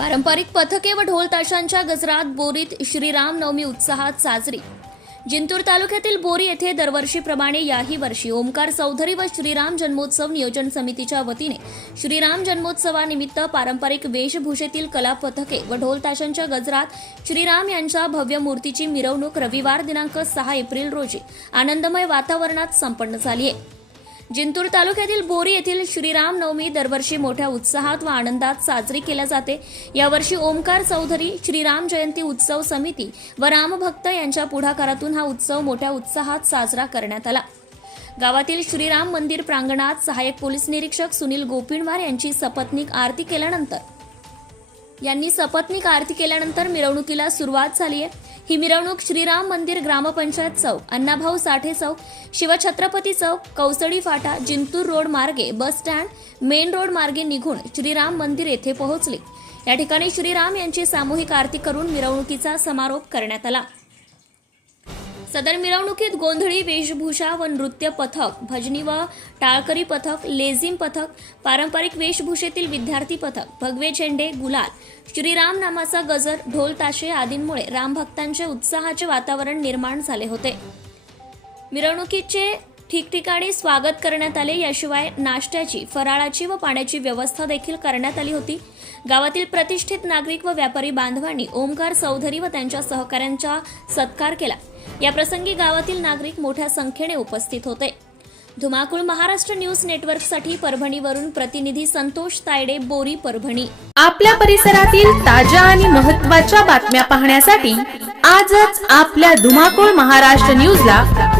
पारंपरिक पथके व ढोल ताशांच्या गजरात बोरीत श्रीराम नवमी उत्साहात साजरी. जिंतूर तालुक्यातील बोरी येथे दरवर्षीप्रमाणे याही वर्षी ओमकार चौधरी व श्रीराम जन्मोत्सव नियोजन समितीच्या वतीने श्रीराम जन्मोत्सवानिमित्त पारंपरिक वेशभूषेतील कला पथके व ढोल ताशांच्या गजरात श्रीराम यांच्या भव्य मूर्तीची मिरवणूक रविवार दिनांक सहा एप्रिल रोजी आनंदमय वातावरणात संपन्न झाली आहे. जिंतूर तालुक्यातील बोरी येथील श्रीराम नवमी दरवर्षी मोठ्या उत्साहात व आनंदात साजरी केल्या जाते. यावर्षी ओमकार चौधरी श्रीराम जयंती उत्सव समिती व रामभक्त यांच्या पुढाकारातून हा उत्सव मोठ्या उत्साहात साजरा करण्यात आला. गावातील श्रीराम मंदिर प्रांगणात सहाय्यक पोलीस निरीक्षक सुनील गोपिणवार यांची सपत्नीक आरती केल्यानंतर यांनी सपत्नीक आरती केल्यानंतर मिरवणुकीला सुरुवात झाली आहे ही मिरवणूक श्रीराम मंदिर ग्रामपंचायत चौक अण्णाभाऊ साठे चौक शिवछत्रपती चौक कौसडी फाटा जिंतूर रोड मार्गे बस स्टँड मेन रोड मार्गे निघून श्रीराम मंदिर येथे पोहोचले. या ठिकाणी श्रीराम यांची सामूहिक आरती करून मिरवणुकीचा समारोप करण्यात आला. सदर मिरवणुकीत गोंधळी वेशभूषा व नृत्य पथक भजनी व टाळकरी पथक लेझिम पथक पारंपरिक वेशभूषेतील विद्यार्थी पथक भगवे झेंडे गुलाल श्रीराम नामाचा गजर ढोल ताशे आदींमुळे रामभक्तांचे उत्साहाचे वातावरण निर्माण झाले होते. मिरवणुकीचे ठिकठिकाणी स्वागत करण्यात आले. याशिवाय नाश्त्याची फराळाची व पाण्याची व्यवस्था देखील करण्यात आली होती. गावातील प्रतिष्ठित नागरिक व व्यापारी बांधवांनी ओमकार चौधरी व त्यांच्या सहकाऱ्यांचा सत्कार केला. याप्रसंगी गावातील नागरिक मोठ्या संख्येने उपस्थित होते. धुमाकूळ महाराष्ट्र न्यूज नेटवर्कसाठी परभणीवरून प्रतिनिधी संतोष तायडे बोरी परभणी. आपल्या परिसरातील ताज्या आणि महत्त्वाच्या बातम्या पाहण्यासाठी आजच आपल्या धुमाकूळ महाराष्ट्र न्यूजला